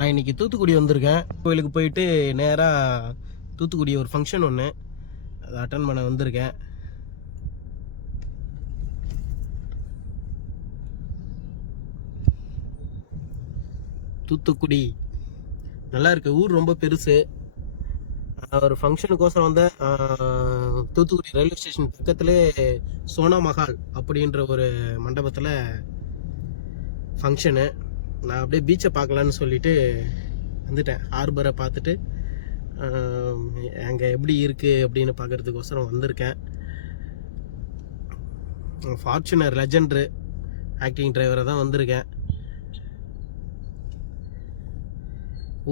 நான் இன்னைக்கு தூத்துக்குடி வந்திருக்கேன். கோயிலுக்கு போயிட்டு நேராக தூத்துக்குடி ஒரு ஃபங்க்ஷன் ஒன்று அதை அட்டன் பண்ண வந்திருக்கேன். தூத்துக்குடி. நல்லா இருக்கு. ஊர் ரொம்ப பெருசு. ஒரு ஃபங்க்ஷனுக்கோசரம் வந்த தூத்துக்குடி ரயில்வே ஸ்டேஷன் பக்கத்துலேயே சோனா மஹால் அப்படின்ற ஒரு மண்டபத்தில் ஃபங்க்ஷனு நான் அப்படியே பீச்சை பார்க்கலான்னு சொல்லிட்டு வந்துட்டேன். ஹார்பரை பார்த்துட்டு அங்கே எப்படி இருக்குது அப்படின்னு பார்க்கறதுக்கோசரம் வந்திருக்கேன். ஃபார்ச்சுனர் லெஜெண்ட்ரு ஆக்டிங் டிரைவரை தான் வந்திருக்கேன்.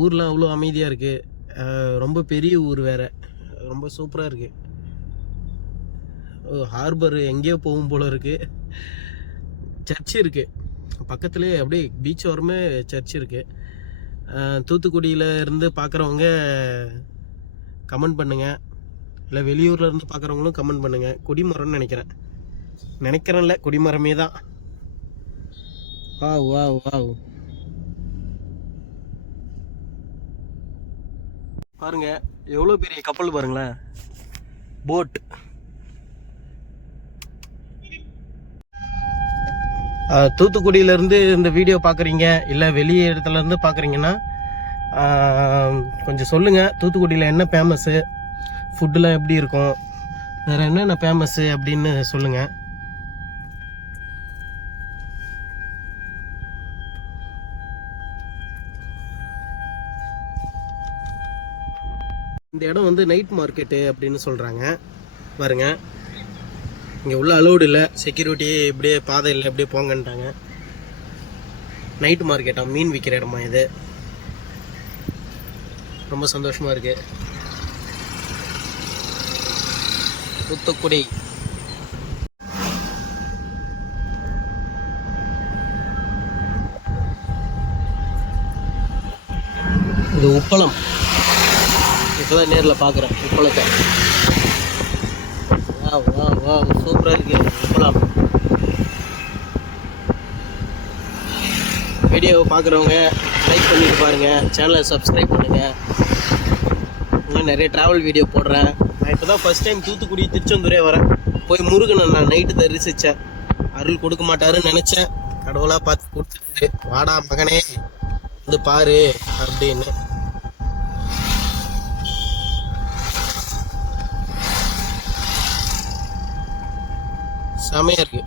ஊர்லாம் அவ்வளோ அமைதியாக இருக்குது ரொம்ப பெரிய ஊர் வேற. ரொம்ப சூப்பராக இருக்குது ஹார்பர் எங்கேயோ போகும் போல இருக்குது சர்ச் இருக்குது பக்கத்துலேயே அப்படியே பீச் ஓரமே சர்ச் இருக்குது தூத்துக்குடியில் இருந்து பார்க்குறவங்க கமெண்ட் பண்ணுங்கள் இல்லை வெளியூரில் இருந்து பார்க்குறவங்களும் கமெண்ட் பண்ணுங்கள் குடிமரம்னு நினைக்கிறேன். நினைக்கிறேன்ல குடிமரமே தான். Wow wow wow. பாருங்கள் எவ்வளோ பெரிய கப்பல் பாருங்களேன். போட் தூத்துக்குடியிலேருந்து இந்த வீடியோ பார்க்குறீங்க இல்லை வெளியே இடத்துல இருந்து பார்க்குறீங்கன்னா கொஞ்சம் சொல்லுங்கள் தூத்துக்குடியில் என்ன ஃபேமஸ்ஸு ஃபுட்டுலாம் எப்படி இருக்கும்? வேறு என்னென்ன ஃபேமஸ்ஸு அப்படின்னு சொல்லுங்கள் இந்த இடம் வந்து நைட் மார்க்கெட்டு அப்படின்னு சொல்கிறாங்க பாருங்கள் இங்கே உள்ள அலோடு இல்லை. செக்யூரிட்டி இப்படியே பாதை இல்லை இப்படியே போங்கன்ட்டாங்க. நைட் மார்க்கெட்டா மீன் விற்கிற இடமா இது? ரொம்ப சந்தோஷமாக இருக்குது தூத்துக்குடி. இது உப்பளம். இப்போதான் நேரில் பார்க்குறேன் உப்பளத்தை. வா வா வா சூப்பராக இருக்கு. உப்பளம் வீடியோவை பார்க்குறவங்க லைக் பண்ணிட்டு பாருங்கள் சேனலை சப்ஸ்கிரைப் பண்ணுங்கள் இன்னும் நிறைய ட்ராவல் வீடியோ போடுறேன். நான் இப்போ தான் ஃபஸ்ட் டைம் தூத்துக்குடி திருச்செந்தூரே வரேன். போய் முருகனை நான் நைட்டு தரிசித்தேன் அருள் கொடுக்க மாட்டாருன்னு நினச்சேன். கடவுளாக பார்த்து கொடுத்துட்டு வாடா மகனே வந்து பாரு அப்படின்னு. செமையாக இருக்குது